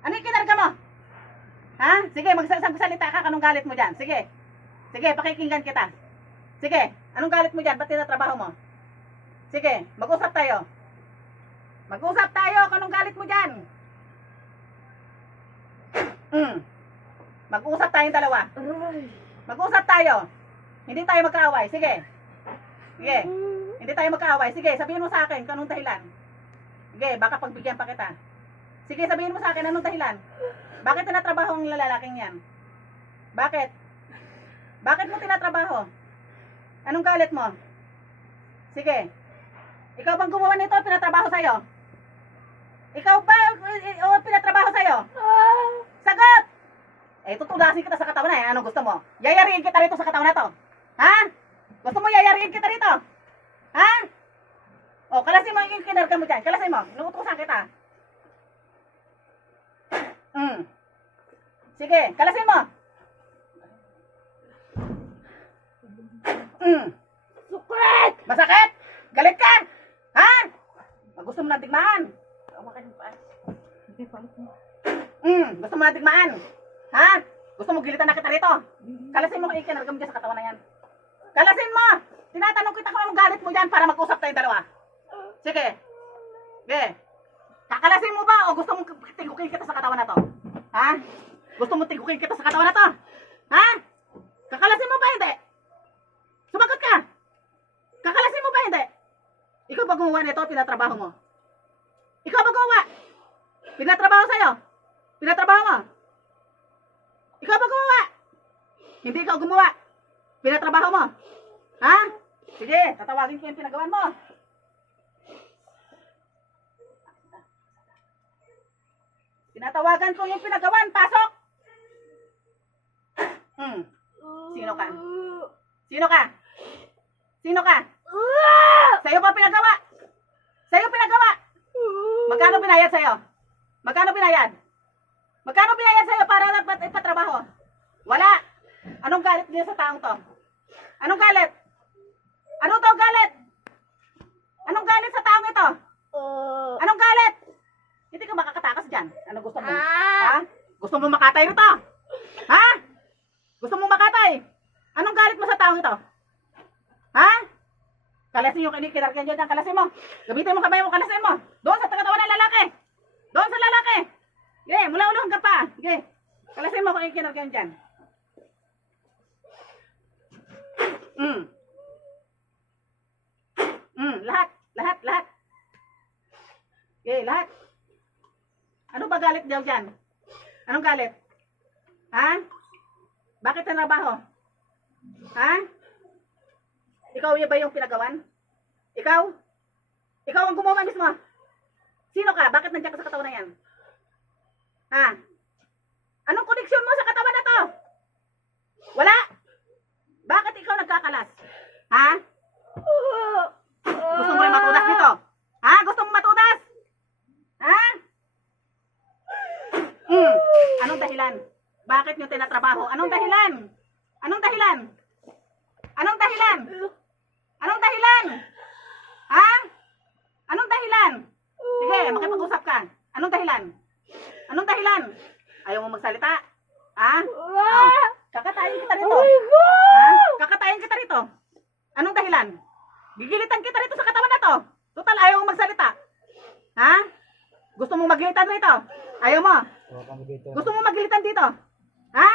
Ano yung kinarga mo? Ha? Sige, magsalita ka. Anong galit mo dyan? Sige. Sige, pakikinggan kita. Sige, anong galit mo dyan? Ba't tinatrabaho mo? Sige, mag-usap tayo. Mag-usap tayo. Anong galit mo dyan? Mag-usap tayong dalawa. Mag-usap tayo. Hindi tayo magkaaway. Sige. Sige. Hindi tayo magkaaway. Sige, sabihin mo sa akin kung anong dahilan. Sige, baka pagbigyan pa kita. Sige, sabihin mo sa akin anong dahilan. Bakit tinatrabaho ang lalaking yan? Bakit? Bakit mo tinatrabaho? Anong galit mo? Sige. Ikaw bang gumawa nito o pinatrabaho sa'yo? Ikaw ba o pinatrabaho sa'yo? Sagot! Eh, tutulasin kita sa katawan na eh. Anong gusto mo? Yayariin kita rito sa katawan na to. Ha? Gusto mo yayariin kita rito? Ha? O, kalasin mo yung kinarga mo dyan. Kalasin mo. Inuutosan kita. Sige, kalasin mo. Sukret! Masakit? Galit ka? Ha? Gusto mo na digmaan? Gusto mo na digmaan? Ha? Gusto mo gilitan na kita rito? Kalasin mo kung ikinarga mo dyan sa katawan na yan. Kalasin mo! Tinatanong kita kung anong galit mo dyan para mag-usap tayong dalawa. Sige. Sige. Kakalasin mo ba o gusto mong tigukin kita sa katawan na to? Ha? Gusto mong tigukin kita sa katawan na to? Ha? Kakalasin mo ba hindi? Sumagot ka! Kakalasin mo ba hindi? Ikaw ba gumawa nito o pinatrabaho mo? Ikaw ba gumawa? Pinatrabaho sa'yo? Pinatrabaho mo? Ikaw ba gumawa? Hindi ikaw gumawa. Pinatrabaho mo? Ha? Sige, tatawagin ko yung pinagawan mo. Tinatawagan ko yung pinagawan. Pasok! Sino ka? Sino ka? Sino ka? Sa'yo ba pinagawa? Sa'yo pinagawa? Magkano binayad sa'yo? Magkano binayad? Magkano binayad sa'yo para ipatrabaho? Wala. Anong galit niya sa taong to? Anong galit? Ano to galit? Anong galit sa taong ito? Anong galit? Hindi ka makakatakas dyan. Ano gusto mo? Ha? Gusto mo makatay rito? Ha? Gusto mo makatay? Anong galit mo sa taong ito? Ha? Kalasin yung kinikinargan dyan. Kalasin mo. Gamitin mo kamay mo. Kalasin mo. Doon sa katawan ng lalaki. Doon sa lalaki. Sige, mula ulo hanggang pa. Sige. Kalasin mo kung ikinargan dyan. Lahat. Sige, lahat. Ano ba galit daw dyan? Anong galit? Ha? Bakit trabaho? Ha? Ikaw ba yung pinagawan? Ikaw? Ikaw ang gumawa mismo? Sino ka? Bakit nandiyan ka sa katawan na yan? Ha? Anong koneksyon mo sa katawan na to? Wala? Bakit ikaw nagkakalas? Ha? Gusto mo rin matudas nito? Ha? Gusto mo matudas? Ha? Anong dahilan? Bakit nyo tinatrabaho? Anong dahilan? Anong dahilan? Anong dahilan? Anong dahilan? Ha? Anong dahilan? Sige, makipag-usap ka. Anong dahilan? Anong dahilan? Ayaw mo magsalita? Ha? Oh, kakatayin kita rito. Ha? Kakatayin kita rito. Anong dahilan? Gigilitan kita rito sa katawan na to. Total, ayaw mo magsalita. Ha? Gusto mo magilitan rito? Ayaw mo? Gusto mo magilitan dito? Ha?